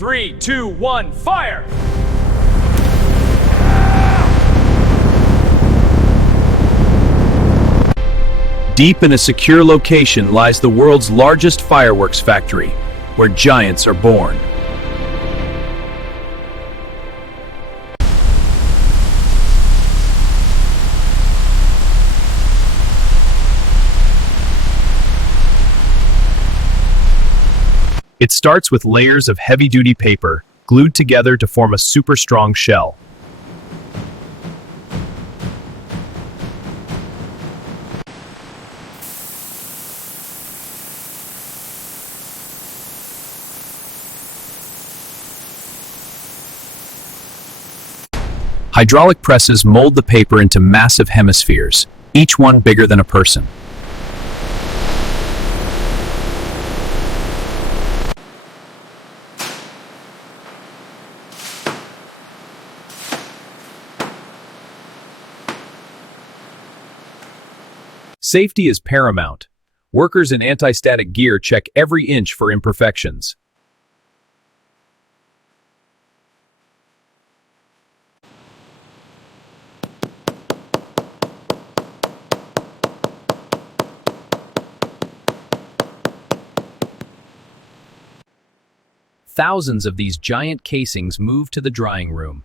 3, 2, 1, fire! Deep in a secure location lies the world's largest fireworks factory, where giants are born. It starts with layers of heavy-duty paper, glued together to form a super strong shell. Hydraulic presses mold the paper into massive hemispheres, each one bigger than a person. Safety is paramount. Workers in anti-static gear check every inch for imperfections. Thousands of these giant casings move to the drying room.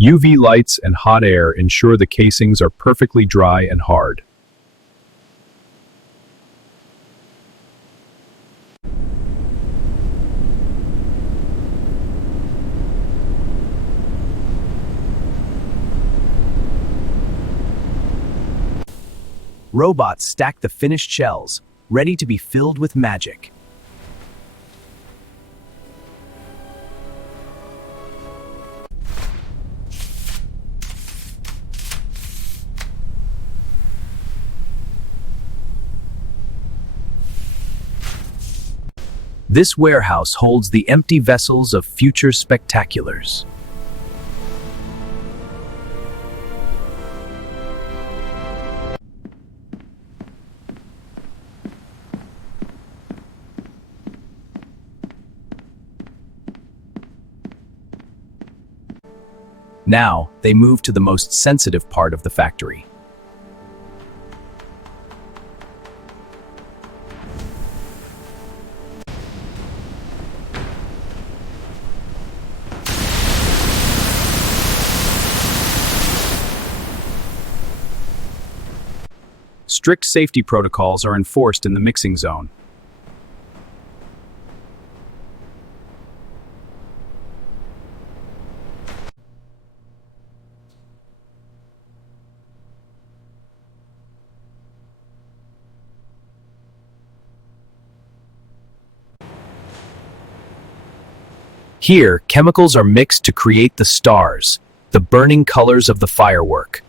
UV lights and hot air ensure the casings are perfectly dry and hard. Robots stack the finished shells, ready to be filled with magic. This warehouse holds the empty vessels of future spectaculars. Now, they move to the most sensitive part of the factory. Strict safety protocols are enforced in the mixing zone. Here, chemicals are mixed to create the stars, the burning colors of the firework.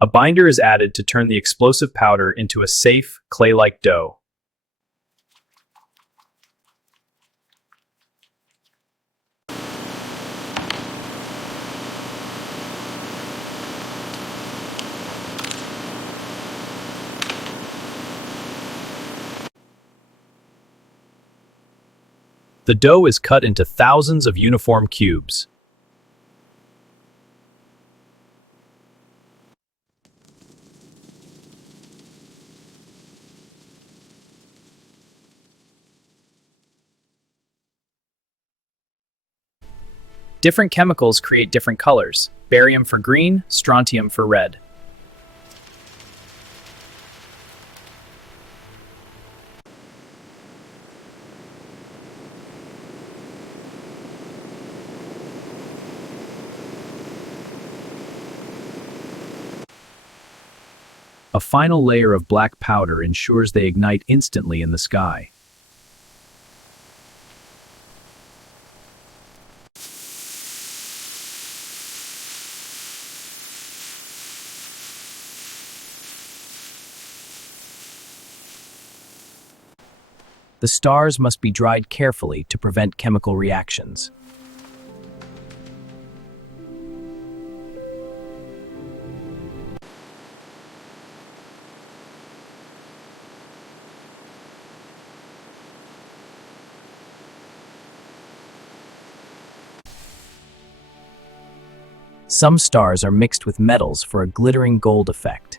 A binder is added to turn the explosive powder into a safe, clay-like dough. The dough is cut into thousands of uniform cubes. Different chemicals create different colors: barium for green, strontium for red. A final layer of black powder ensures they ignite instantly in the sky. The stars must be dried carefully to prevent chemical reactions. Some stars are mixed with metals for a glittering gold effect.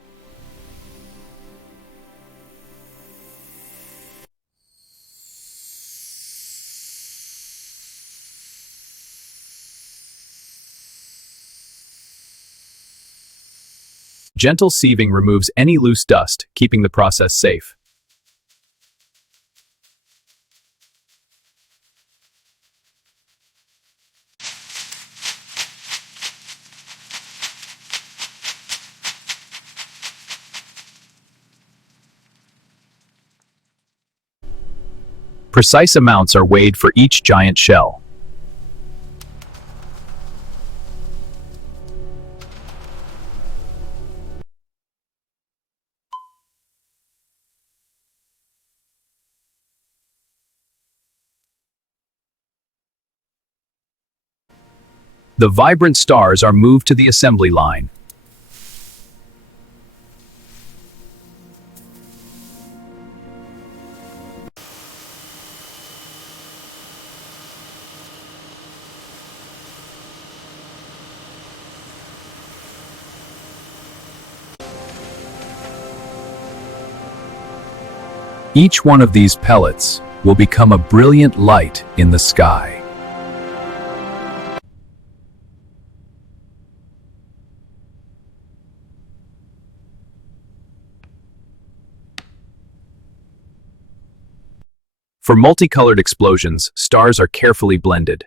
Gentle sieving removes any loose dust, keeping the process safe. Precise amounts are weighed for each giant shell. The vibrant stars are moved to the assembly line. Each one of these pellets will become a brilliant light in the sky. For multicolored explosions, stars are carefully blended.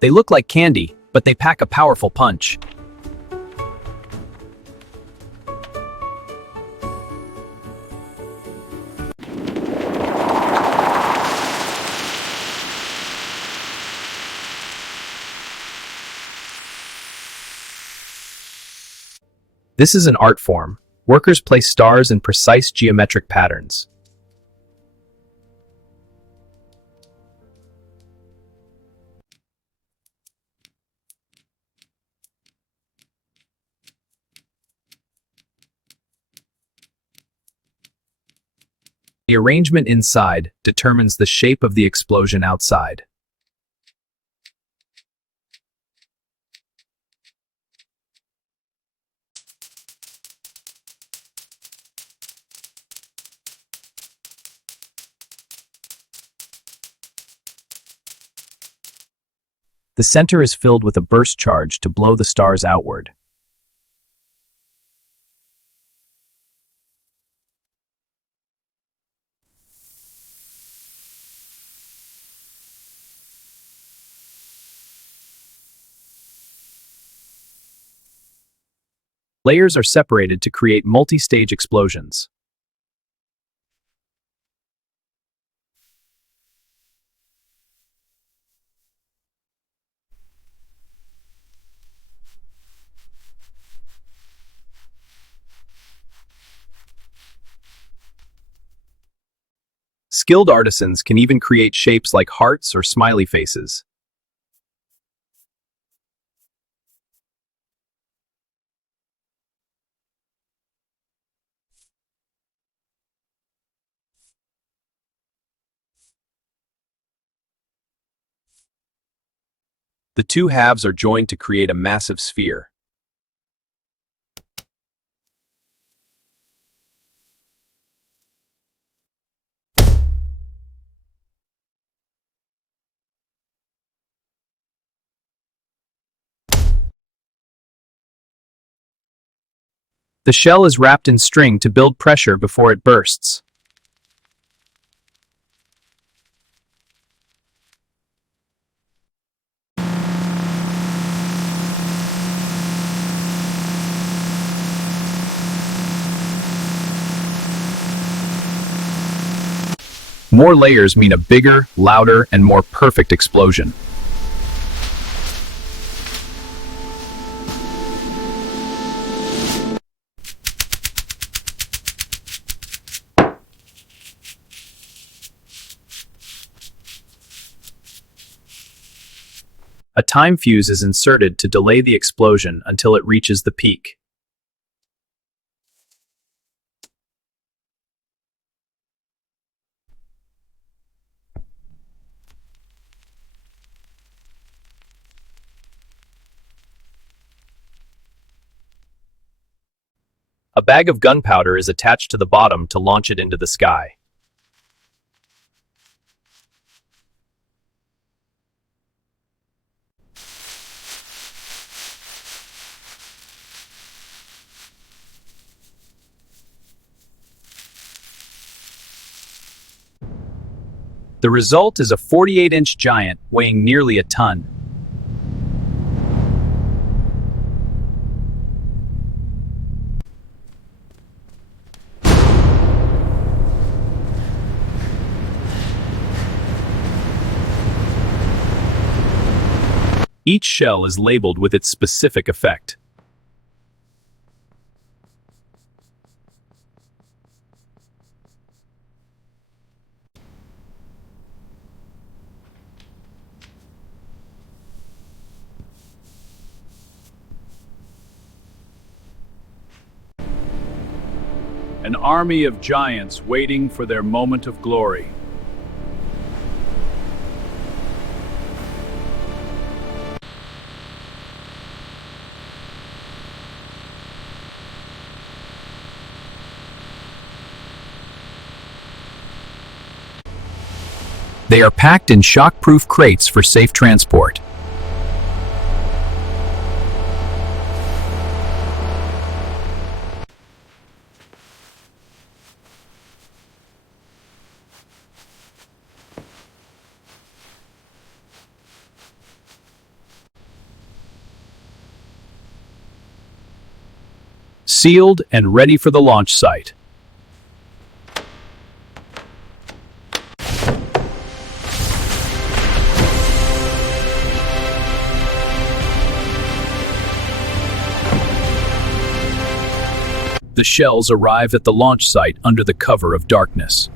They look like candy, but they pack a powerful punch. This is an art form. Workers place stars in precise geometric patterns. The arrangement inside determines the shape of the explosion outside. The center is filled with a burst charge to blow the stars outward. Layers are separated to create multi-stage explosions. Skilled artisans can even create shapes like hearts or smiley faces. The two halves are joined to create a massive sphere. The shell is wrapped in string to build pressure before it bursts. More layers mean a bigger, louder, and more perfect explosion. A time fuse is inserted to delay the explosion until it reaches the peak. A bag of gunpowder is attached to the bottom to launch it into the sky. The result is a 48-inch giant weighing nearly a ton. Each shell is labeled with its specific effect. An army of giants waiting for their moment of glory. They are packed in shock-proof crates for safe transport. Sealed and ready for the launch site. The shells arrive at the launch site under the cover of darkness.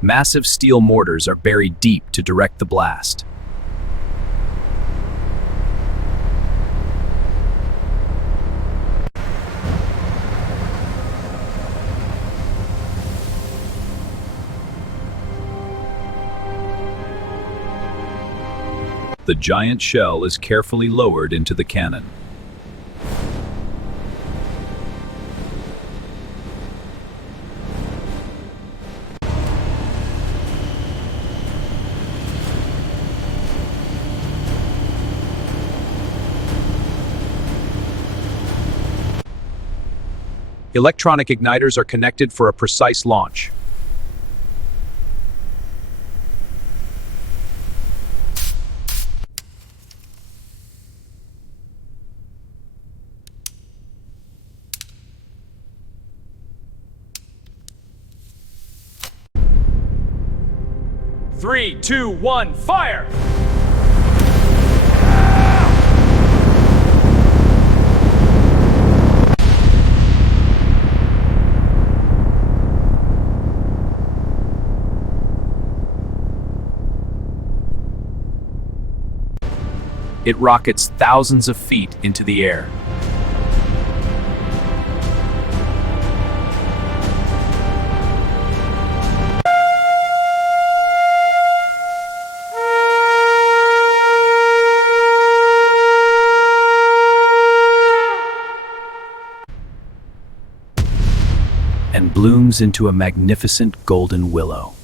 Massive steel mortars are buried deep to direct the blast. The giant shell is carefully lowered into the cannon. Electronic igniters are connected for a precise launch. Three, two, one, fire! It rockets thousands of feet into the air. And blooms into a magnificent golden willow.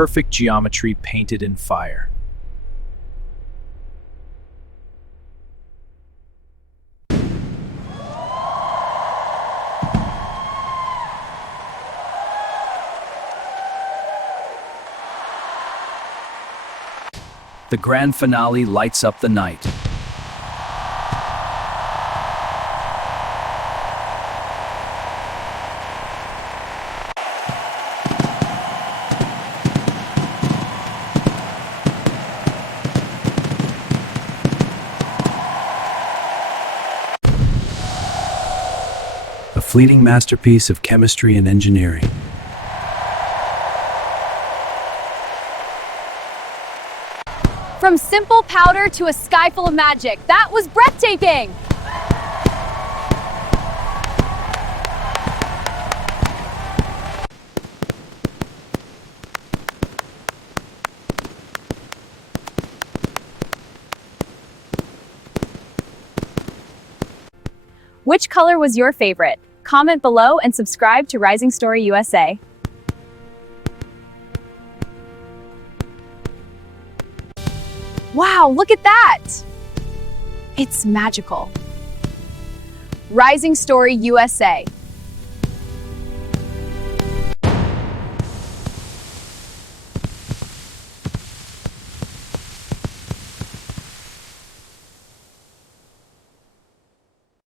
perfect geometry painted in fire. The grand finale lights up the night. A fleeting masterpiece of chemistry and engineering. From simple powder to a sky full of magic, that was breathtaking! Which color was your favorite? Comment below and subscribe to Rising Story USA. Wow, look at that! It's magical. Rising Story USA.